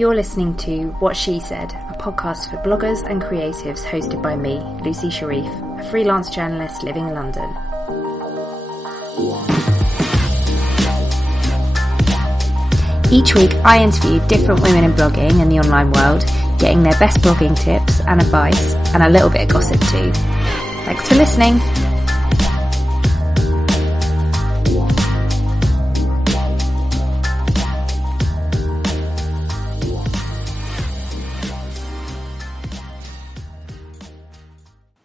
You're listening to What She Said, a podcast for bloggers and creatives hosted by me, Lucy Sharif, a freelance journalist living in London. Each week I interview different women in blogging and the online world, getting their best blogging tips and advice, and a little bit of gossip too. Thanks for listening.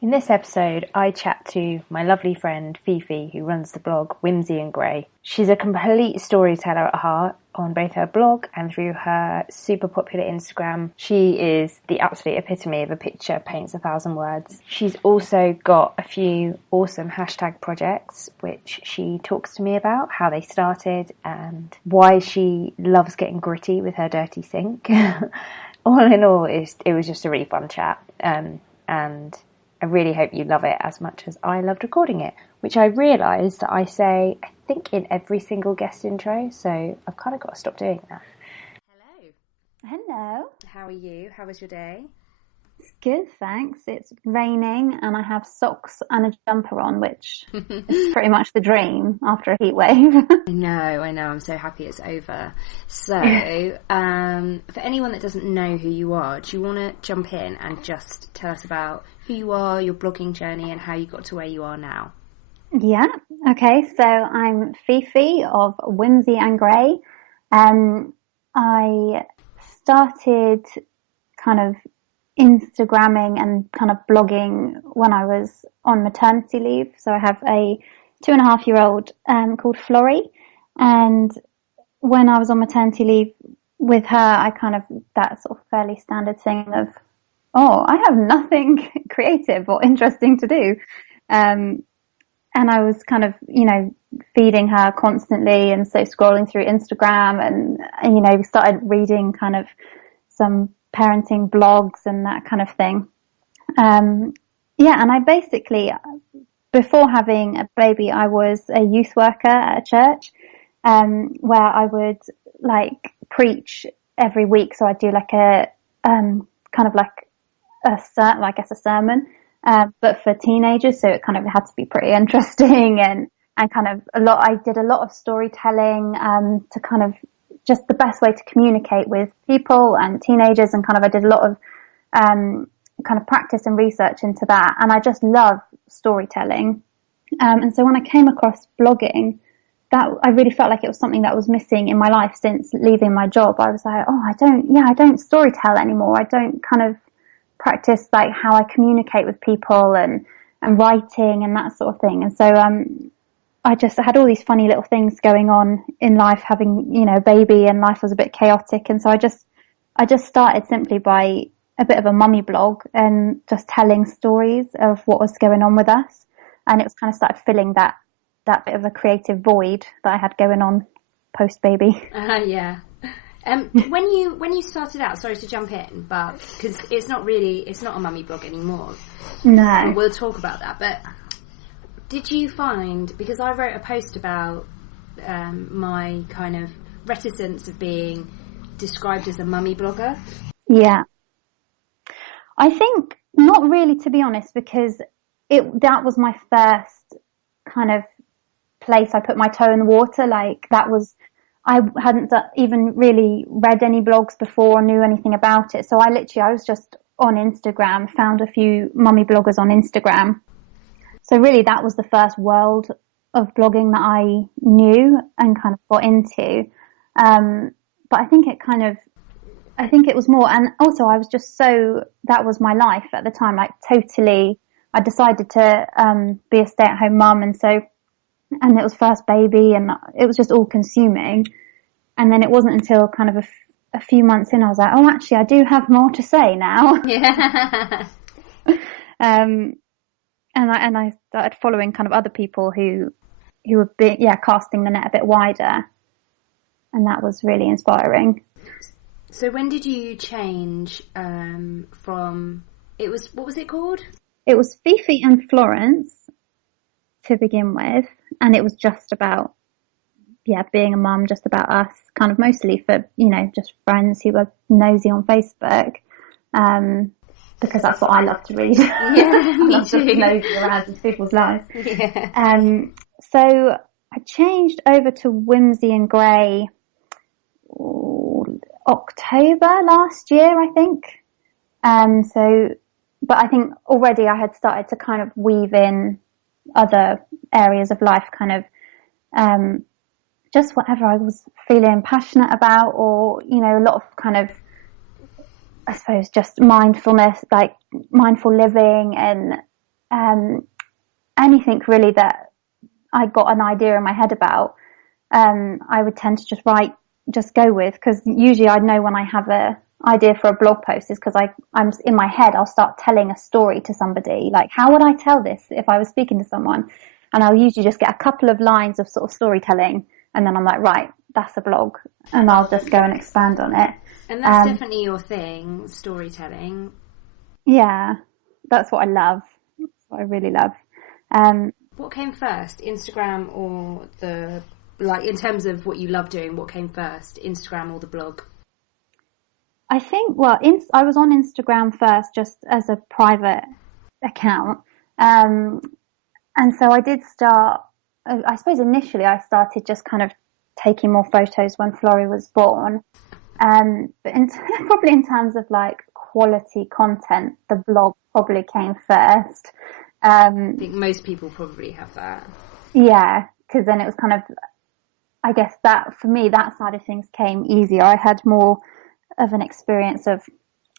In this episode, I chat to my lovely friend Fifi, who runs the blog Whimsy and Grey. She's a complete storyteller at heart on both her blog and through her super popular Instagram. She is the absolute epitome of a picture paints 1,000 words. She's also got a few awesome hashtag projects, which she talks to me about, how they started and why she loves getting gritty with her dirty sink. All in all, it was just a really fun chat. And I really hope you love it as much as I loved recording it, which I realised that I say, I think, in every single guest intro, so I've kind of got to stop doing that. Hello. Hello. How are you? How was your day? It's good, thanks. It's raining and I have socks and a jumper on, which is pretty much the dream after a heat wave. I know. I'm so happy it's over. So, for anyone that doesn't know who you are, do you want to jump in and just tell us about who you are, your blogging journey, and how you got to where you are now? Yeah. Okay. So I'm Fifi of Whimsy and Grey. I started kind of Instagramming and kind of blogging when I was on maternity leave. So I have a 2.5-year-old called Florrie, and when I was on maternity leave with her, I kind of, that sort of fairly standard thing of, oh, I have nothing creative or interesting to do. And I was kind of, feeding her constantly, and so scrolling through Instagram and we started reading kind of some parenting blogs and that kind of thing. And I basically, before having a baby, I was a youth worker at a church, where I would preach every week. So I'd do a sermon, but for teenagers. So it kind of had to be pretty interesting and kind of I did a lot of storytelling, to kind of just the best way to communicate with people and teenagers, and kind of I did a lot of kind of practice and research into that, and I just love storytelling. And so when I came across blogging, that I really felt like it was something that was missing in my life since leaving my job. I was like, oh, I don't storytell anymore. I don't kind of practice how I communicate with people and writing and that sort of thing. And so I just had all these funny little things going on in life, having, a baby, and life was a bit chaotic. And so I just started simply by a bit of a mummy blog and just telling stories of what was going on with us. And it was kind of started filling that bit of a creative void that I had going on post baby. Yeah. When you started out, sorry to jump in, but because it's not a mummy blog anymore. No. We'll talk about that, but did you find, because I wrote a post about my kind of reticence of being described as a mummy blogger? Yeah. I think not really, to be honest, because that was my first kind of place I put my toe in the water. I hadn't even really read any blogs before or knew anything about it. So I was just on Instagram, found a few mummy bloggers on Instagram. So really that was the first world of blogging that I knew and kind of got into. But I think it was more, and also I was just that was my life at the time, totally, I decided to be a stay-at-home mum, and it was first baby, and it was just all consuming. And then it wasn't until kind of a few months in, I was like, oh, actually I do have more to say now. Yeah. And I started following kind of other people who were casting the net a bit wider, and that was really inspiring. So when did you change from? What was it called? It was Fifi and Florence to begin with, and it was just about being a mum, just about us, kind of mostly for, just friends who were nosy on Facebook. Because that's what I love to read. Yeah, me too. Just nosy around into people's lives. Yeah. So I changed over to Whimsy and Grey October last year, I think. But I think already I had started to kind of weave in other areas of life, kind of just whatever I was feeling passionate about, or, a lot of kind of, I suppose, just mindfulness, like mindful living, and anything really that I got an idea in my head about, I would tend to just go with, because usually I know when I have a idea for a blog post is because I'm in my head, I'll start telling a story to somebody, like, how would I tell this if I was speaking to someone? And I'll usually just get a couple of lines of sort of storytelling, and then I'm like, right, that's a blog, and I'll just go and expand on it. And that's definitely your thing, storytelling. Yeah, that's what I love. That's what I really love. What came first, Instagram or in terms of what you love doing, what came first, Instagram or the blog? I think, I was on Instagram first, just as a private account. And so I did start, I suppose initially I started just kind of taking more photos when Florrie was born. But probably in terms of like quality content, the blog probably came first. I think most people probably have that. Yeah, because then it was kind of, I guess that for me, that side of things came easier. I had more of an experience of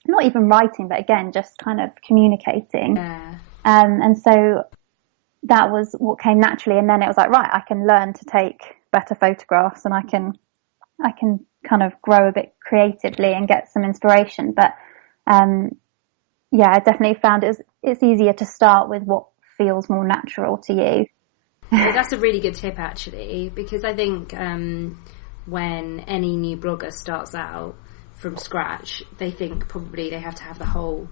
not even writing, but again, just kind of communicating. Yeah. And so that was what came naturally. And then it was like, right, I can learn to take better photographs, and I can kind of grow a bit creatively and get some inspiration. But I definitely found it's easier to start with what feels more natural to you. Well, that's a really good tip, actually, because I think when any new blogger starts out from scratch, they think probably they have to have the whole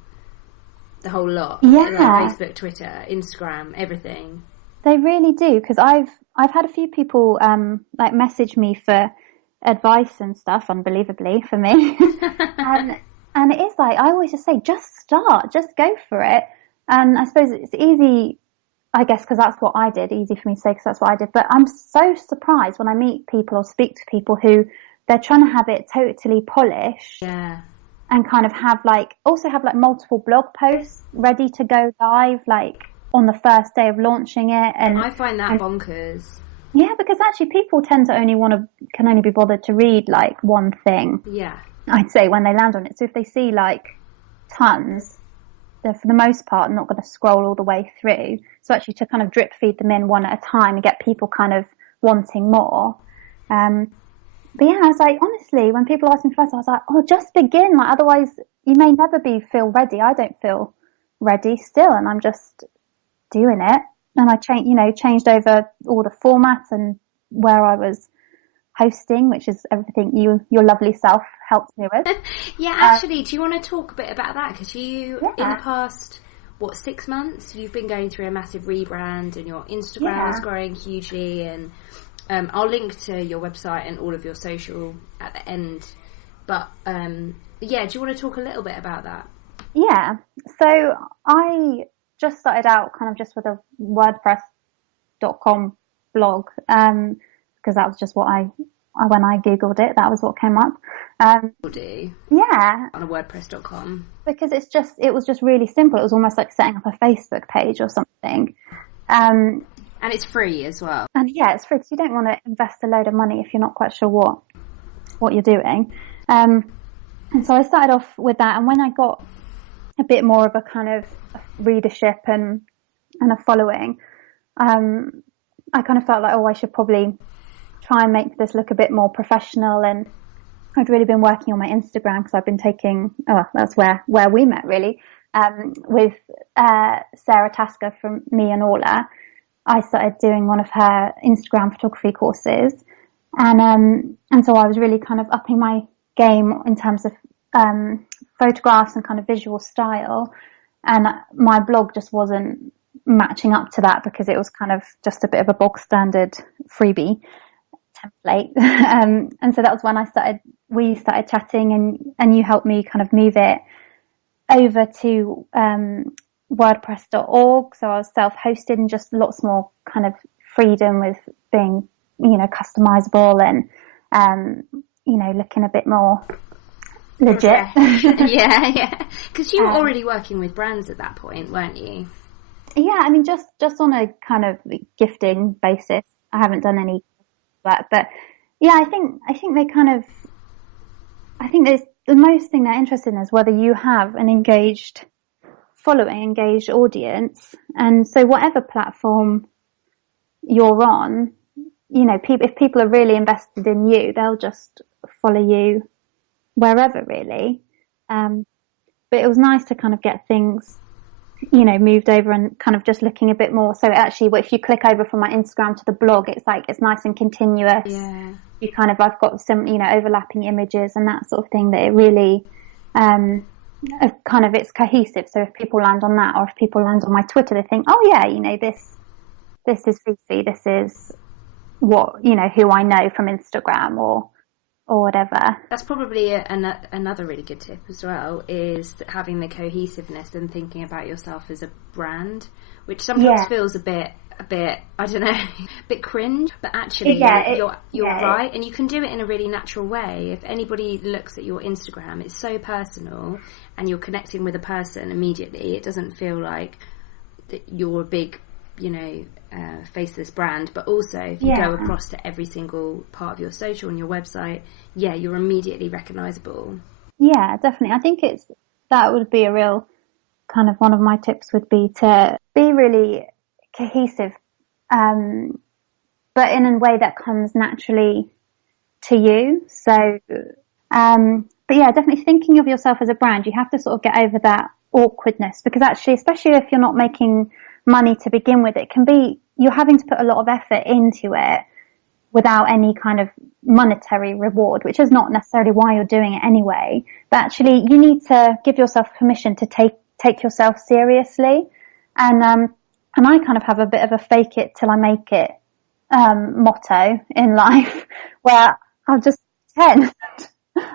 lot. Yeah. Like Facebook, Twitter, Instagram, everything. They really do, because I've had a few people like message me for advice and stuff, unbelievably for me. and it is like, I always just say, just start, just go for it. And I suppose it's easy, I guess, because that's what I did. Easy for me to say because that's what I did. But I'm so surprised when I meet people or speak to people who they're trying to have it totally polished. Yeah. And kind of have multiple blog posts ready to go live, like on the first day of launching it. And I find that bonkers. Yeah, because actually people tend to can only be bothered to read like one thing. Yeah. I'd say when they land on it. So if they see like tons, they're for the most part not going to scroll all the way through. So actually to kind of drip feed them in one at a time and get people kind of wanting more. But yeah, I was like, honestly, when people ask me first, I was like, just begin. Like, otherwise you may never feel ready. I don't feel ready still, and I'm just doing it. And I changed over all the formats and where I was hosting, which is everything your lovely self helped me with. Yeah, actually, do you want to talk a bit about that? Because in the past, 6 months, you've been going through a massive rebrand, and your Instagram is growing hugely, and I'll link to your website and all of your social at the end. But do you want to talk a little bit about that? Yeah. So I just started out kind of just with a WordPress.com blog, because that was just what when I Googled it, that was what came up. Yeah. On a WordPress.com. Because it was just really simple. It was almost like setting up a Facebook page or something. And it's free as well. And yeah, it's free, because you don't want to invest a load of money if you're not quite sure what you're doing. And so I started off with that, and when I got a bit more of a kind of readership and a following, I kind of felt like, I should probably try and make this look a bit more professional. And I'd really been working on my Instagram, because I've been taking, that's where we met really, with Sara Tucker from Me and Orla. I started doing one of her Instagram photography courses, and so I was really kind of upping my game in terms of photographs and kind of visual style, and my blog just wasn't matching up to that, because it was kind of just a bit of a bog standard freebie template. And so that was when we started chatting, and you helped me kind of move it over to wordpress.org. So I was self-hosted and just lots more kind of freedom with being, customizable and, looking a bit more legit. Yeah. Because you were already working with brands at that point, weren't you? Yeah, I mean, just on a kind of gifting basis. I haven't done any work, but yeah, I think they kind of, I think there's the most thing they're interested in is whether you have an engaged following, engaged audience. And so whatever platform you're on, if people are really invested in you, they'll just follow you wherever, really. But it was nice to kind of get things, moved over and kind of just looking a bit more. So actually, if you click over from my Instagram to the blog, it's like, it's nice and continuous. Yeah. I've got some, overlapping images and that sort of thing, that it really, it's cohesive. So if people land on that, or if people land on my Twitter, they think, oh yeah, this is Fifi, this is what, who I know from Instagram or whatever. That's probably another really good tip as well, is having the cohesiveness and thinking about yourself as a brand, which sometimes feels a bit I don't know, a bit cringe, but actually you're right, and you can do it in a really natural way. If anybody looks at your Instagram, it's so personal and you're connecting with a person immediately. It doesn't feel like that you're a big faceless brand, but also if you go across to every single part of your social and your website, you're immediately recognizable. Yeah, definitely. I think that would be a real kind of, one of my tips would be to be really cohesive, but in a way that comes naturally to you. So but yeah, definitely thinking of yourself as a brand, you have to sort of get over that awkwardness, because actually, especially if you're not making money to begin with, it can be, you're having to put a lot of effort into it without any kind of monetary reward, which is not necessarily why you're doing it anyway. But actually, you need to give yourself permission to take yourself seriously. And I kind of have a bit of a fake it till I make it motto in life, where I'll just pretend.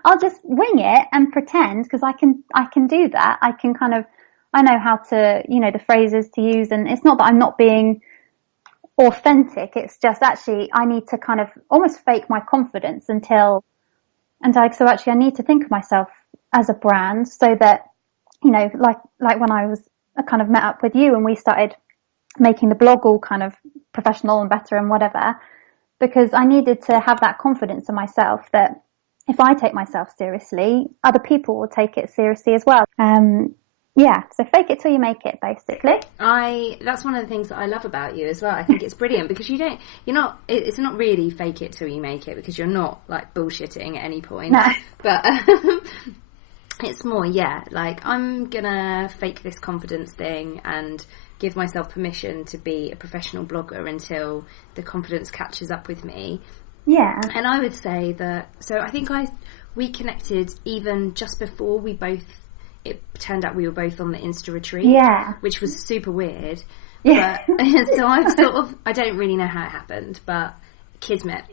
I'll just wing it and pretend, because I can do that. I know how to, the phrases to use, and it's not that I'm not being authentic. It's just actually I need to kind of almost fake my confidence so actually I need to think of myself as a brand, so that, like when I kind of met up with you and we started making the blog all kind of professional and better and whatever, because I needed to have that confidence in myself that if I take myself seriously, other people will take it seriously as well. So fake it till you make it, basically. That's one of the things that I love about you as well. I think it's brilliant, because it's not really fake it till you make it, because you're not like bullshitting at any point. No. But it's more, like, I'm gonna fake this confidence thing and give myself permission to be a professional blogger until the confidence catches up with me. Yeah. And I would say that, so I think we connected even just before it turned out we were both on the Instaretreat. Yeah. Which was super weird. Yeah. But, so I don't really know how it happened, but kismet.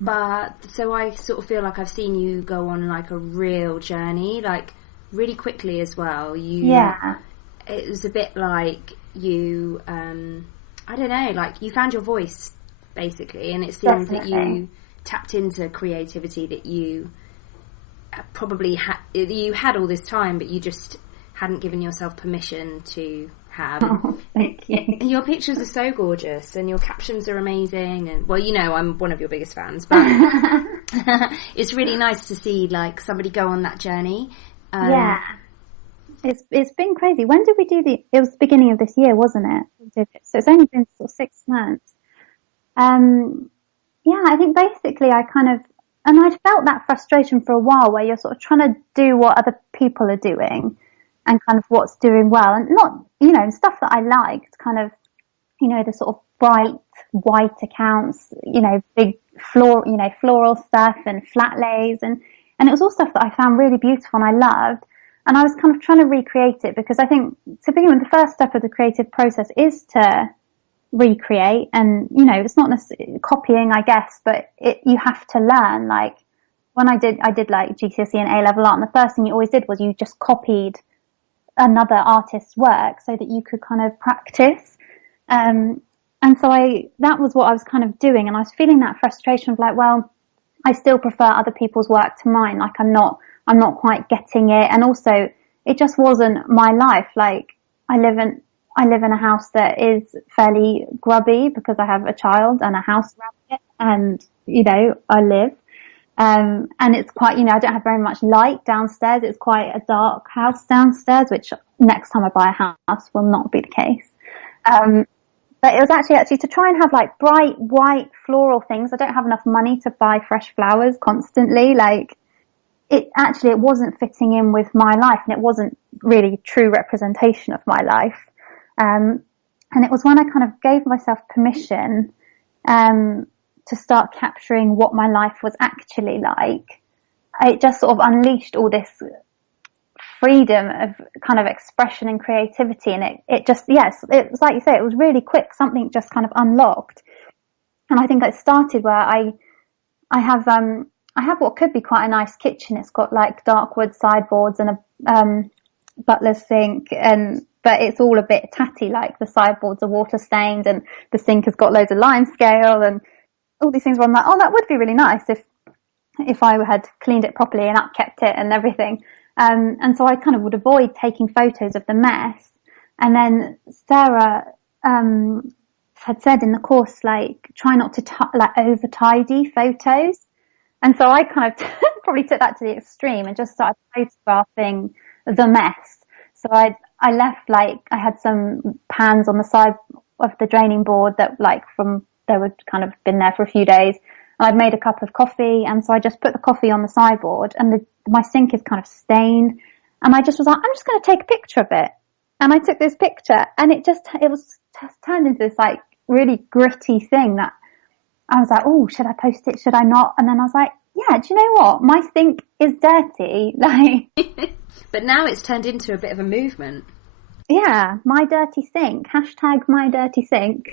But so I sort of feel like I've seen you go on like a real journey, like really quickly as well. It was a bit like you, I don't know, like you found your voice basically, and it seemed that you tapped into creativity that you probably you had all this time, but you just hadn't given yourself permission to have. Oh, thank you. And your pictures are so gorgeous, and your captions are amazing. And well, I'm one of your biggest fans, but it's really nice to see like somebody go on that journey. It's been crazy. When did we do it was the beginning of this year, wasn't it? We did it. So it's only been sort of 6 months. I think basically and I'd felt that frustration for a while, where you're sort of trying to do what other people are doing and kind of what's doing well, and not, stuff that I liked, kind of, the sort of bright white accounts, big floral stuff and flat lays, and it was all stuff that I found really beautiful and I loved. And I was kind of trying to recreate it, because I think, to begin with, the first step of the creative process is to recreate. And, you know, it's not necessarily copying, I guess, but you have to learn. Like when I did like GCSE and A-level art, and the first thing you always did was you just copied another artist's work so that you could kind of practice. And so that was what I was kind of doing. And I was feeling that frustration of like, well, I still prefer other people's work to mine. Like I'm not quite getting it. And also it just wasn't my life. Like I live in a house that is fairly grubby because I have a child and a house rabbit, and, you know, I live. And it's quite, you know, I don't have very much light downstairs. It's quite a dark house downstairs, which next time I buy a house will not be the case. But it was actually to try and have like bright white floral things. I don't have enough money to buy fresh flowers constantly. Like it wasn't fitting in with my life, and it wasn't really true representation of my life. And it was when I kind of gave myself permission, to start capturing what my life was actually like. It just sort of unleashed all this freedom of kind of expression and creativity. And it just, yes, it was like you say, it was really quick. Something just kind of unlocked. And I think it started where I have what could be quite a nice kitchen. It's got like dark wood sideboards and a, butler's sink, but it's all a bit tatty. Like the sideboards are water stained and the sink has got loads of lime scale and all these things where I'm like, oh, that would be really nice if I had cleaned it properly and upkept it and everything. And so I kind of would avoid taking photos of the mess. And then Sara had said in the course, like, try not to over tidy photos. And so I kind of probably took that to the extreme and just started photographing the mess. So I left, like, I had some pans on the side of the draining board that, like, they would kind of been there for a few days. And I'd made a cup of coffee, and so I just put the coffee on the sideboard, and my sink is kind of stained. And I just was like, I'm just going to take a picture of it. And I took this picture, and it was just turned into this like really gritty thing that I was like, oh, should I post it? Should I not? And then I was like, yeah, do you know what? My sink is dirty. Like, but now it's turned into a bit of a movement. Yeah, my dirty sink. # my dirty sink.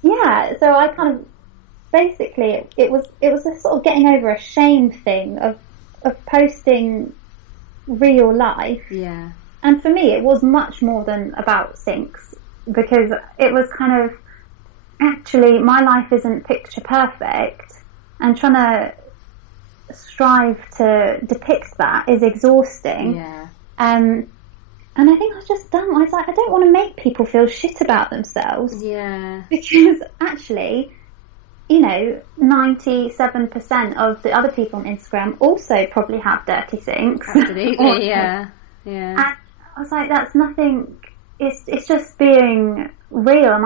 Yeah, so I kind of basically it was a sort of getting over a shame thing of posting real life. Yeah. And for me, it was much more than about sinks, because it was kind of, actually, my life isn't picture perfect, and trying to strive to depict that is exhausting. Yeah. And I think I was just done. I was like, I don't want to make people feel shit about themselves. Yeah. Because actually, you know, 97% of the other people on Instagram also probably have dirty sinks. Absolutely, yeah. Yeah. And I was like, that's nothing. It's just being real. And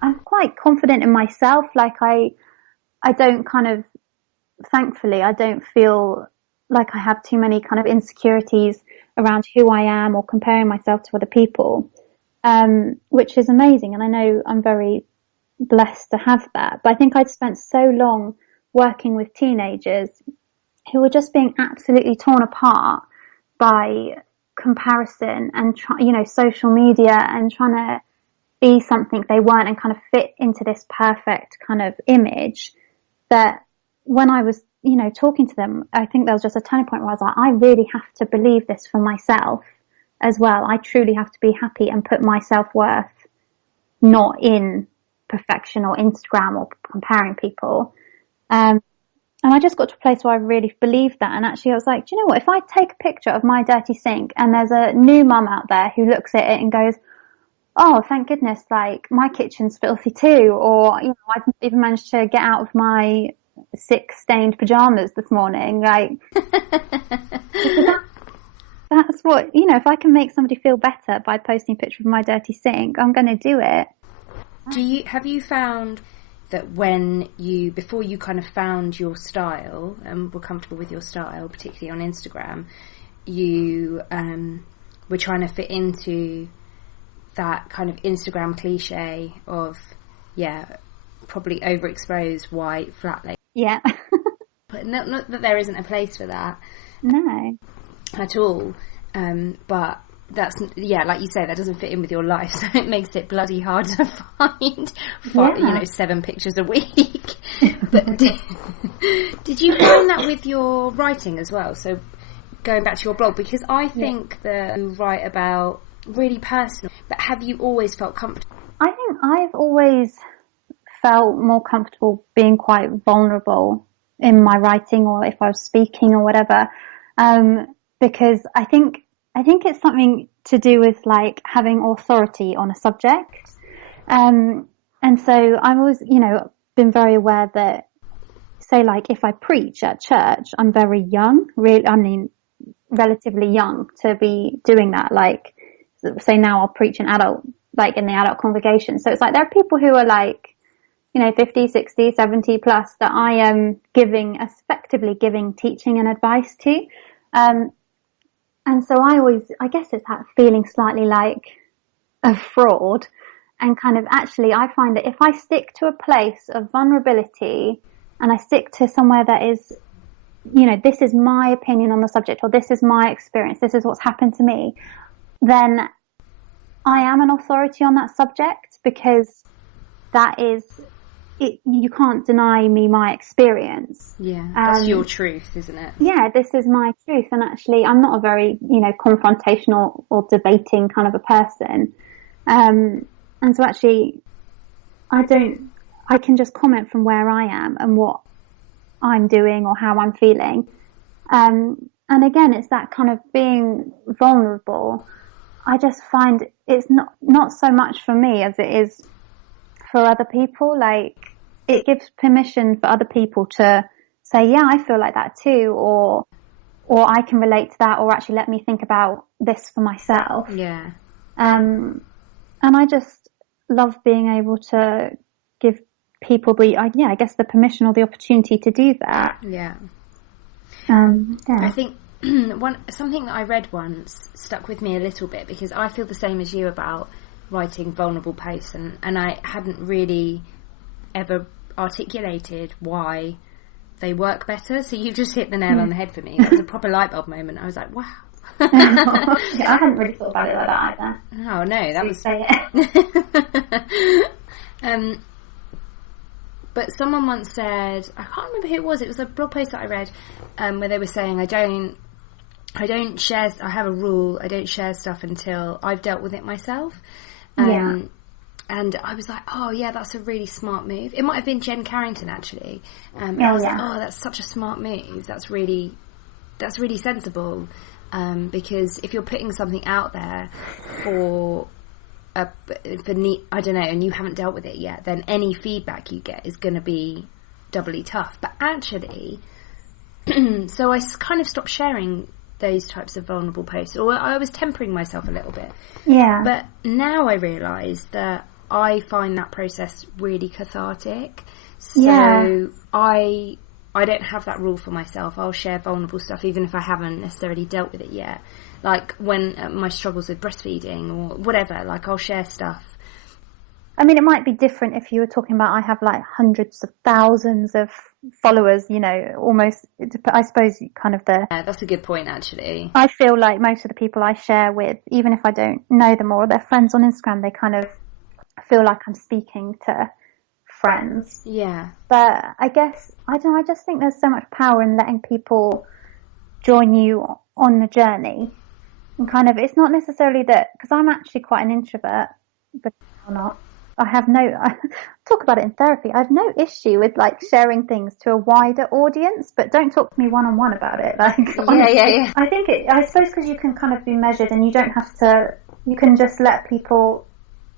I'm quite confident in myself. Like I don't kind of, thankfully, I don't feel like I have too many kind of insecurities around who I am or comparing myself to other people, which is amazing. And I know I'm very blessed to have that. But I think I'd spent so long working with teenagers who were just being absolutely torn apart by comparison and, social media, and trying to be something they weren't and kind of fit into this perfect kind of image, that when I was, talking to them, I think there was just a turning point where I was like, I really have to believe this for myself as well. I truly have to be happy and put my self-worth not in perfection or Instagram or comparing people. And I just got to a place where I really believed that. And actually I was like, do you know what? If I take a picture of my dirty sink and there's a new mum out there who looks at it and goes, oh, thank goodness, like my kitchen's filthy too. Or, I've even managed to get out of my 6 stained pajamas this morning. Like, that's what, if I can make somebody feel better by posting a picture of my dirty sink, I'm going to do it. Have you found that before you kind of found your style and were comfortable with your style, particularly on Instagram, you were trying to fit into that kind of Instagram cliche of, probably overexposed white flat lay? Yeah. But not that there isn't a place for that. No. At all. But like you say, that doesn't fit in with your life, so it makes it bloody hard to find, 7 pictures a week. But did you find that with your writing as well? So going back to your blog, because I think that you write about really personal, but have you always felt comfortable? I think I've always felt more comfortable being quite vulnerable in my writing, or if I was speaking or whatever, because I think it's something to do with like having authority on a subject, and so I've always, been very aware that, say, like if I preach at church, I'm very young, relatively young to be doing that. Like, say now I'll preach an adult, like in the adult congregation. So it's like there are people who are like, 50, 60, 70 plus that I am effectively giving teaching and advice to. And so I guess it's that feeling slightly like a fraud, and kind of actually I find that if I stick to a place of vulnerability and I stick to somewhere that is, this is my opinion on the subject, or this is my experience, this is what's happened to me, then I am an authority on that subject, because that is it. You can't deny me my experience. Yeah, that's your truth, isn't it? Yeah, this is my truth. And actually, I'm not a very, confrontational or debating kind of a person. And so actually, I can just comment from where I am and what I'm doing or how I'm feeling. And again, it's that kind of being vulnerable. I just find it's not so much for me as it is for other people. Like, it gives permission for other people to say, yeah, I feel like that too, or I can relate to that, or actually let me think about this for myself. Yeah. And I just love being able to give people the permission or the opportunity to do that. Yeah. Yeah. I think something that I read once stuck with me a little bit, because I feel the same as you about writing vulnerable posts, and I hadn't really ever articulated why they work better. So you just hit the nail on the head for me. It was a proper light bulb moment. I was like, wow. Yeah, I hadn't really thought about it like that either. Oh no, that was say it. But someone once said, I can't remember who it was a blog post that I read, where they were saying, I don't share, I have a rule, I don't share stuff until I've dealt with it myself. And I was like, oh yeah, that's a really smart move. It might have been Jen Carrington actually. I was like, oh, that's such a smart move. That's really sensible. Because if you're putting something out there I don't know, and you haven't dealt with it yet, then any feedback you get is going to be doubly tough. But actually, so I kind of stopped sharing those types of vulnerable posts, or I was tempering myself a little bit. Yeah. But now I realise that I find that process really cathartic. So I don't have that rule for myself. I'll share vulnerable stuff even if I haven't necessarily dealt with it yet. Like when my struggles with breastfeeding or whatever, like I'll share stuff. I mean, it might be different if you were talking about, I have like hundreds of thousands of followers, almost, I suppose, kind of Yeah, that's a good point, actually. I feel like most of the people I share with, even if I don't know them or they're friends on Instagram, they kind of feel like I'm speaking to friends. Yeah. But I guess, I just think there's so much power in letting people join you on the journey. And kind of, it's not necessarily that, because I'm actually quite an introvert, but or not. I talk about it in therapy. I have no issue with like sharing things to a wider audience, but don't talk to me one-on-one about it. Like, honestly, yeah. I suppose because you can kind of be measured and you don't have to, you can just let people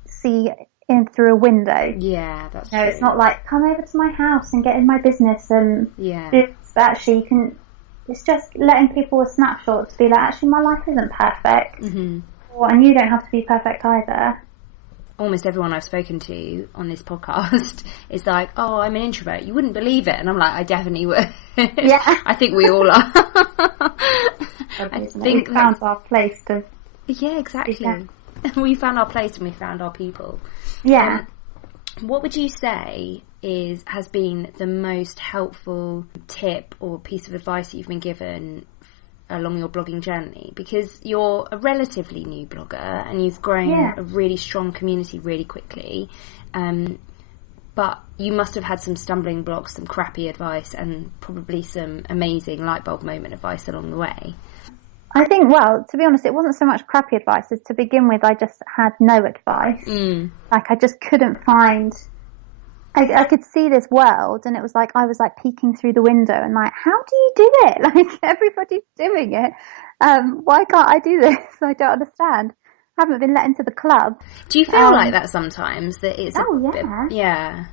see in through a window. Yeah, that's true. It's not like, come over to my house and get in my business and actually you can, it's just letting people a snapshot to be like, actually my life isn't perfect. Mm-hmm. And you don't have to be perfect either. Almost everyone I've spoken to on this podcast is like, oh, I'm an introvert. You wouldn't believe it. And I'm like, I definitely would. Yeah. I think we all are. I think we found our place to... Yeah, exactly. We found our place and we found our people. Yeah. What would you say has been the most helpful tip or piece of advice that you've been given along your blogging journey? Because you're a relatively new blogger and you've grown a really strong community really quickly. But you must have had some stumbling blocks, some crappy advice, and probably some amazing lightbulb moment advice along the way. I think, well, to be honest, it wasn't so much crappy advice as to begin with, I just had no advice. Like, I just couldn't find, I could see this world, and it was like, I was like peeking through the window and like, how do you do it? Like, everybody's doing it. Why can't I do this? I don't understand. I haven't been let into the club. Do you feel like that sometimes? That it's yeah.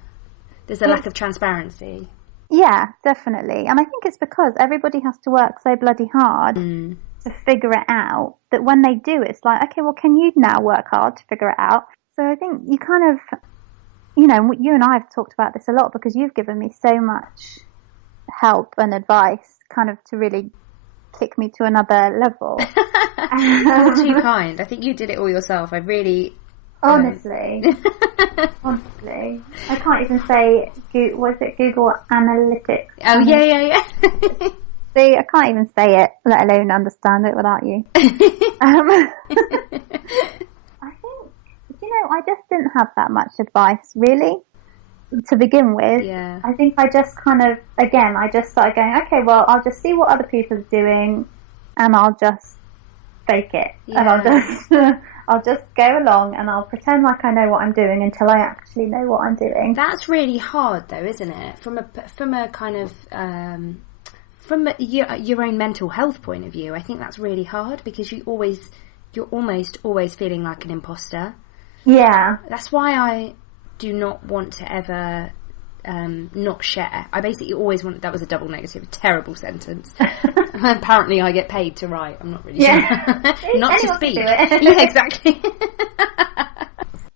There's a lack of transparency. Yeah, definitely. And I think it's because everybody has to work so bloody hard to figure it out, that when they do, it's like, okay, well, can you now work hard to figure it out? So I think you kind of, you know, you and I have talked about this a lot because you've given me so much help and advice kind of to really kick me to another level. You're too kind. I think you did it all yourself. I really... Honestly. Honestly. I can't even say, what is it, Google Analytics? Oh, yeah. See, I can't even say it, let alone understand it without you. I think, you know, I just didn't have that much advice, really, to begin with. Yeah. I think I just kind of, again, I just started going, okay, well, I'll just see what other people are doing, and I'll just fake it. Yeah. And I'll just go along and I'll pretend like I know what I'm doing until I actually know what I'm doing. That's really hard, though, isn't it? From a kind of from your own mental health point of view, I think that's really hard because you're almost always feeling like an imposter. Yeah. That's why I do not want to ever not share. I basically always want... That was a double negative, terrible sentence. Apparently I get paid to write. I'm not really sure. Not to speak. Yeah, exactly.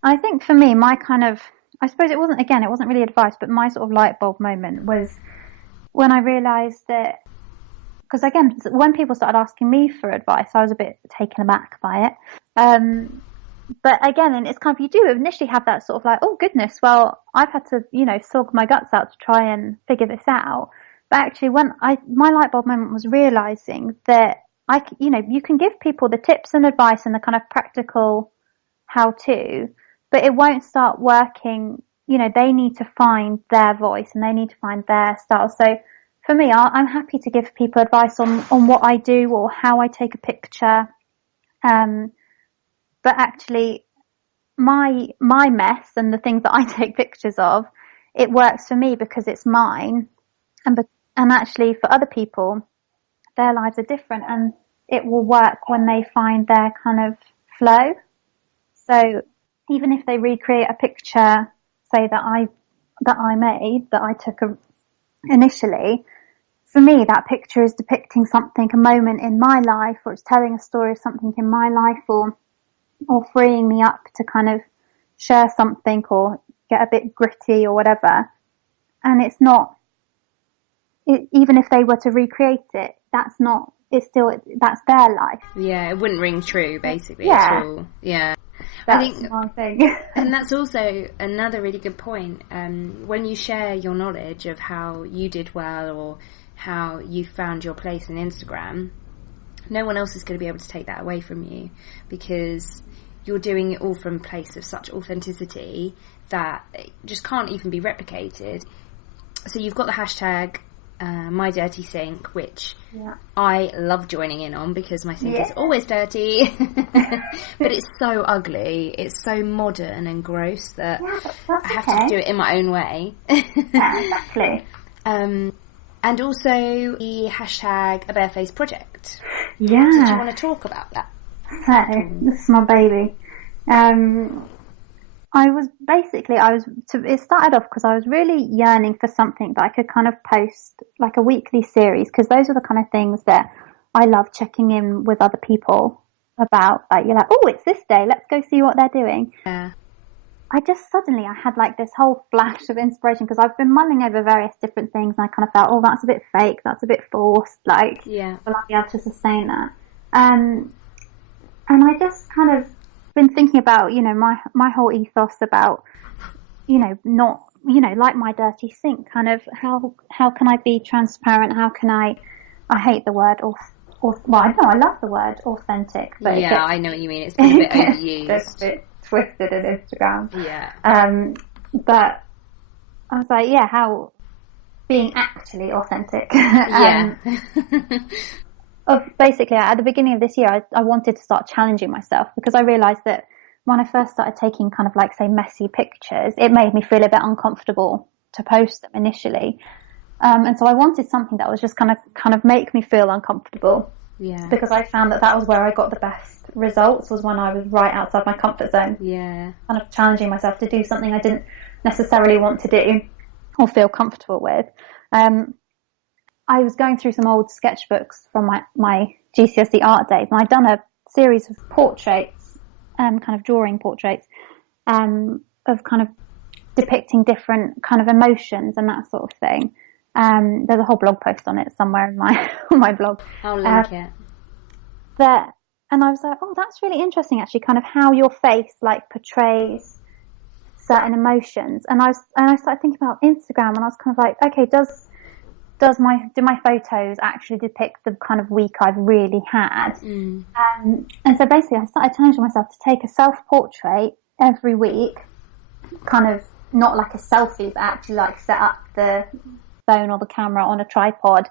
I think for me, my kind of... I suppose it wasn't really advice, but my sort of light bulb moment was when I realised that... Because again, when people started asking me for advice, I was a bit taken aback by it. But again, and it's kind of, you do initially have that sort of like, oh goodness, well, I've had to, you know, slog my guts out to try and figure this out. But actually, my light bulb moment was realizing that you can give people the tips and advice and the kind of practical how to, but it won't start working. You know, they need to find their voice and they need to find their style. So for me, I'm happy to give people advice on what I do or how I take a picture. But actually, my mess and the things that I take pictures of, it works for me because it's mine. And actually, for other people, their lives are different, and it will work when they find their kind of flow. So even if they recreate a picture, say that I made, that I took initially, for me, that picture is depicting something, a moment in my life, or it's telling a story of something in my life, or freeing me up to kind of share something or get a bit gritty or whatever. And it's not, even if they were to recreate it, that's their life. Yeah, it wouldn't ring true, basically, at all. Yeah. That's one thing. And that's also another really good point. When you share your knowledge of how you did well or how you found your place in Instagram, no one else is going to be able to take that away from you, because you're doing it all from a place of such authenticity that it just can't even be replicated. So you've got the hashtag My Dirty Sink, which I love joining in on because my sink is always dirty. But it's so ugly, it's so modern and gross that I have to do it in my own way. Yeah, exactly. And also the hashtag A Barefaced Project. Yeah. Did you want to talk about that? So, this is my baby. It started off because I was really yearning for something that I could kind of post, like a weekly series, because those are the kind of things that I love checking in with other people about. Like, you're like, oh, it's this day, let's go see what they're doing. Yeah. I had like this whole flash of inspiration, because I've been mulling over various different things, and I kind of felt, oh, that's a bit fake, that's a bit forced, like, will I be able to sustain that? And I just kind of been thinking about, you know, my whole ethos about, you know, not, you know, like my dirty sink, kind of how can I be transparent? How can I hate the word well, I know I love the word authentic, but yeah, I know what you mean. It's been a bit overused. It's a bit twisted in Instagram. Yeah. But I was like, yeah, how being actually authentic. Basically, at the beginning of this year, I wanted to start challenging myself, because I realised that when I first started taking kind of like, say, messy pictures, it made me feel a bit uncomfortable to post them initially. And so I wanted something that was just kind of make me feel uncomfortable. Yeah. Because I found that was where I got the best results, was when I was right outside my comfort zone. Yeah. Kind of challenging myself to do something I didn't necessarily want to do or feel comfortable with. I was going through some old sketchbooks from my GCSE art days, and I'd done a series of portraits, kind of drawing portraits, of kind of depicting different kind of emotions and that sort of thing. There's a whole blog post on it somewhere in my on my blog. I'll link it. And I was like, oh, that's really interesting, actually, kind of how your face like portrays certain emotions. And I started thinking about Instagram, and I was kind of like, okay, do my photos actually depict the kind of week I've really had? And so basically I started challenging myself to take a self-portrait every week, kind of not like a selfie, but actually like set up the phone or the camera on a tripod,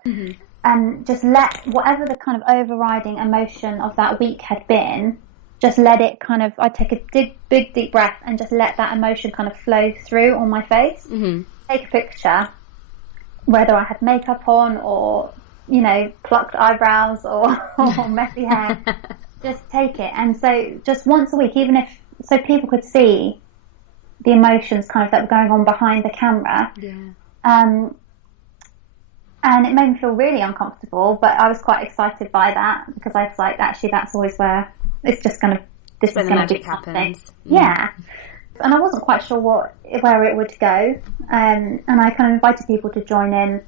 and just let whatever the kind of overriding emotion of that week had been, just let it kind of, I take a big deep breath and just let that emotion kind of flow through on my face. Take a picture, whether I had makeup on or, you know, plucked eyebrows or messy hair, just take it. And so just once a week, even if, so people could see the emotions kind of that were going on behind the camera. And it made me feel really uncomfortable, but I was quite excited by that, because I was like, actually, that's always where it's just going to, this is going to be something. Happens. Yeah. And I wasn't quite sure where it would go. And I kind of invited people to join in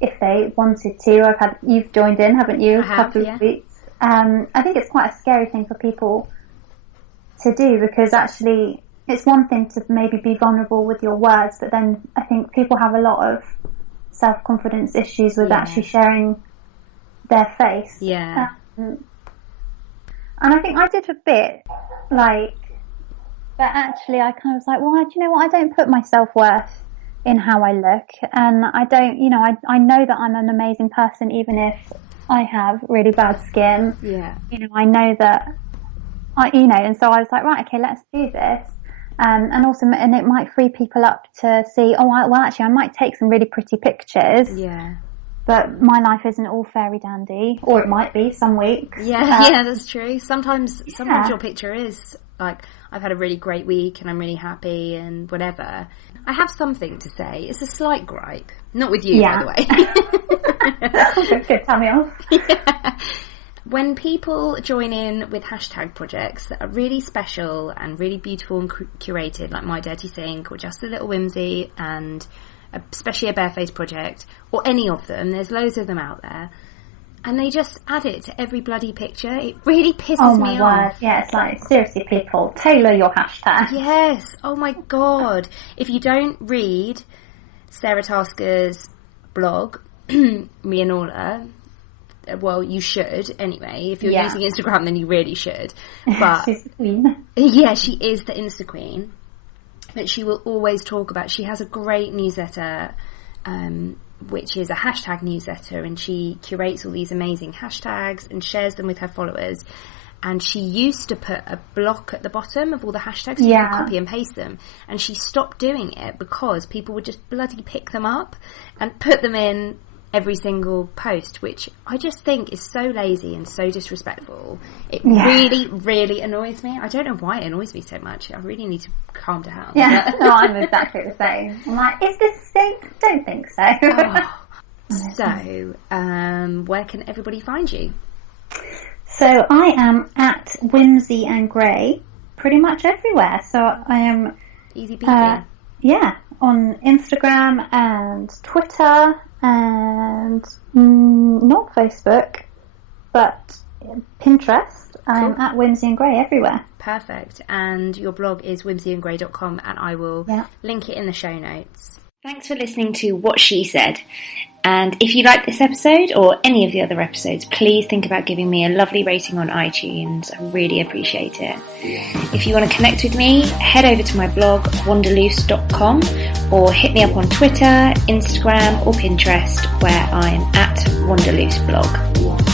if they wanted to. You've joined in, haven't you? I have, couple of weeks. I think it's quite a scary thing for people to do, because actually it's one thing to maybe be vulnerable with your words, but then I think people have a lot of self-confidence issues with actually sharing their face. And I think I did a bit like, but actually I kind of was like, well, do you know what, I don't put my self-worth in how I look, and I don't, you know, I know that I'm an amazing person even if I have really bad skin. You know, I know that you know, and so I was like, right, okay, let's do this. And also, and it might free people up to see, well, actually, I might take some really pretty pictures. But my life isn't all fairy dandy, or it might be some weeks. Yeah, that's true. Sometimes your picture is like, I've had a really great week and I'm really happy and whatever. I have something to say. It's a slight gripe. Not with you, by the way. Good, tell me off. When people join in with hashtag projects that are really special and really beautiful and curated, like My Dirty Sink or Just a Little Whimsy, and especially a Barefaced project, or any of them, there's loads of them out there, and they just add it to every bloody picture, it really pisses me off. Oh my word, yeah, it's like, seriously people, tailor your hashtag. Yes, oh my god. If you don't read Sarah Tasker's blog, Mianola, well, you should anyway. If you're using Instagram, then you really should. But she's the queen. Yeah, she is the Insta queen. But she will always talk about, she has a great newsletter, which is a hashtag newsletter, and she curates all these amazing hashtags and shares them with her followers. And she used to put a block at the bottom of all the hashtags, so you could copy and paste them. And she stopped doing it because people would just bloody pick them up and put them in every single post, which I just think is so lazy and so disrespectful. It really, really annoys me. I don't know why it annoys me so much. I really need to calm down. Yeah, no, I'm exactly the same. I'm like, is this a thing? Don't think so. So, where can everybody find you? So I am at Whimsy and Grey pretty much everywhere. So I am easy peasy. On Instagram and Twitter and not Facebook, but Pinterest. I'm at Whimsy and Grey everywhere. Perfect. And your blog is whimsyandgrey.com, and I will link it in the show notes. Thanks for listening to What She Said. And if you like this episode or any of the other episodes, please think about giving me a lovely rating on iTunes. I really appreciate it. If you want to connect with me, head over to my blog, wanderloose.com, or hit me up on Twitter, Instagram, or Pinterest, where I'm at wanderlooseblog.